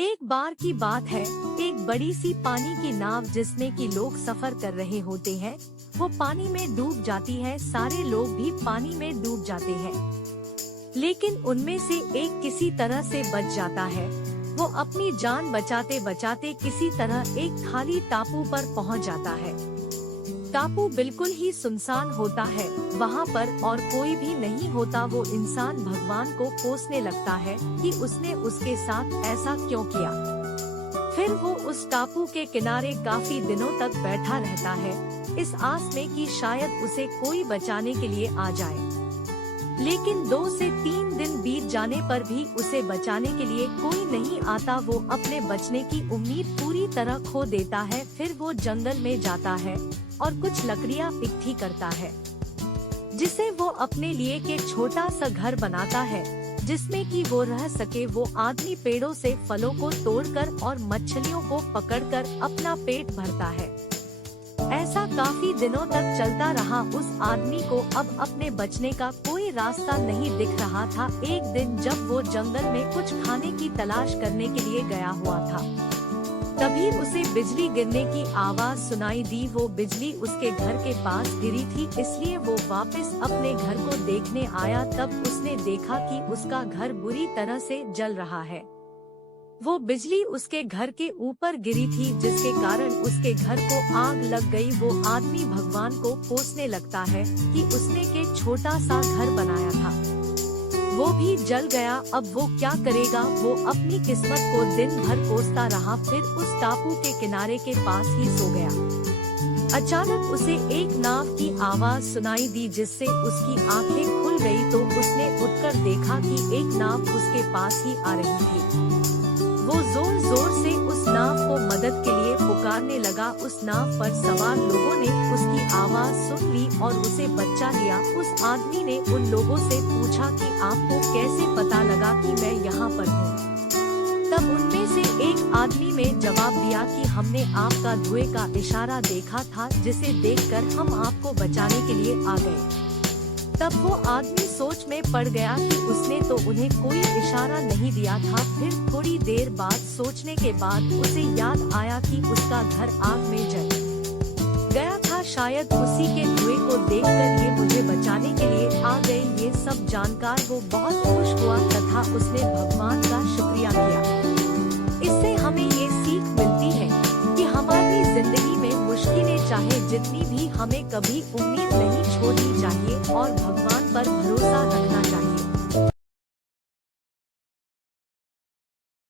एक बार की बात है, एक बड़ी सी पानी की नाव जिसमें कि लोग सफर कर रहे होते हैं, वो पानी में डूब जाती है। सारे लोग भी पानी में डूब जाते हैं, लेकिन उनमें से एक किसी तरह से बच जाता है। वो अपनी जान बचाते बचाते किसी तरह एक खाली टापू पर पहुंच जाता है। टापू बिल्कुल ही सुनसान होता है, वहाँ पर और कोई भी नहीं होता। वो इंसान भगवान को कोसने लगता है कि उसने उसके साथ ऐसा क्यों किया। फिर वो उस टापू के किनारे काफी दिनों तक बैठा रहता है, इस आस में कि शायद उसे कोई बचाने के लिए आ जाए। लेकिन 2 से 3 दिन बीत जाने पर भी उसे बचाने के लिए कोई नहीं आता। वो अपने बचने की उम्मीद पूरी तरह खो देता है। फिर वो जंगल में जाता है और कुछ लकड़ियाँ इकट्ठी करता है, जिसे वो अपने लिए के छोटा सा घर बनाता है, जिसमें कि वो रह सके। वो आदमी पेड़ों से फलों को तोड़कर और मछलियों को पकड़कर अपना पेट भरता है। ऐसा काफी दिनों तक चलता रहा। उस आदमी को अब अपने बचने का कोई रास्ता नहीं दिख रहा था। एक दिन जब वो जंगल में कुछ खाने की तलाश करने के लिए गया हुआ था, तभी उसे बिजली गिरने की आवाज सुनाई दी। वो बिजली उसके घर के पास गिरी थी, इसलिए वो वापस अपने घर को देखने आया। तब उसने देखा कि उसका घर बुरी तरह से जल रहा है। वो बिजली उसके घर के ऊपर गिरी थी, जिसके कारण उसके घर को आग लग गई। वो आदमी भगवान को कोसने लगता है कि उसने के छोटा सा घर बनाया था, वो भी जल गया। अब वो क्या करेगा। वो अपनी किस्मत को दिन भर कोसता रहा। फिर उस टापू के किनारे के पास ही सो गया। अचानक उसे एक नाव की आवाज सुनाई दी, जिससे उसकी आंखें खुल गई। तो उसने उठकर देखा कि एक नाव उसके पास ही आ रही थी। वो जोर जोर से उस नाव को मदद के लिए पुकारने लगा। उस नाव पर सवार लोगों ने उसकी आवाज सुन ली और उसे बचा लिया। उस आदमी ने उन लोगों से पूछा कि आपको कैसे पता लगा कि मैं यहाँ पर हूँ। तब उनमें से एक आदमी ने जवाब दिया कि हमने आपका धुएं का इशारा देखा था, जिसे देखकर हम आपको बचाने के लिए आ गए। तब वो आदमी सोच में पड़ गया कि उसने तो उन्हें कोई इशारा नहीं दिया था। फिर थोड़ी देर बाद सोचने के बाद उसे याद आया कि उसका घर आग में जल गया था। शायद उसी के धुएं को देखकर ये मुझे बचाने के लिए आ गए। ये सब जानकर वो बहुत खुश हुआ तथा उसने भगवान का शुक्रिया किया। इससे हमें ये सीख मिलती है कि हमारी जिंदगी में मुश्किलें चाहे जितनी भी, हमें कभी उम्मीद नहीं छोड़नी चाहिए और भगवान पर भरोसा रखना चाहिए।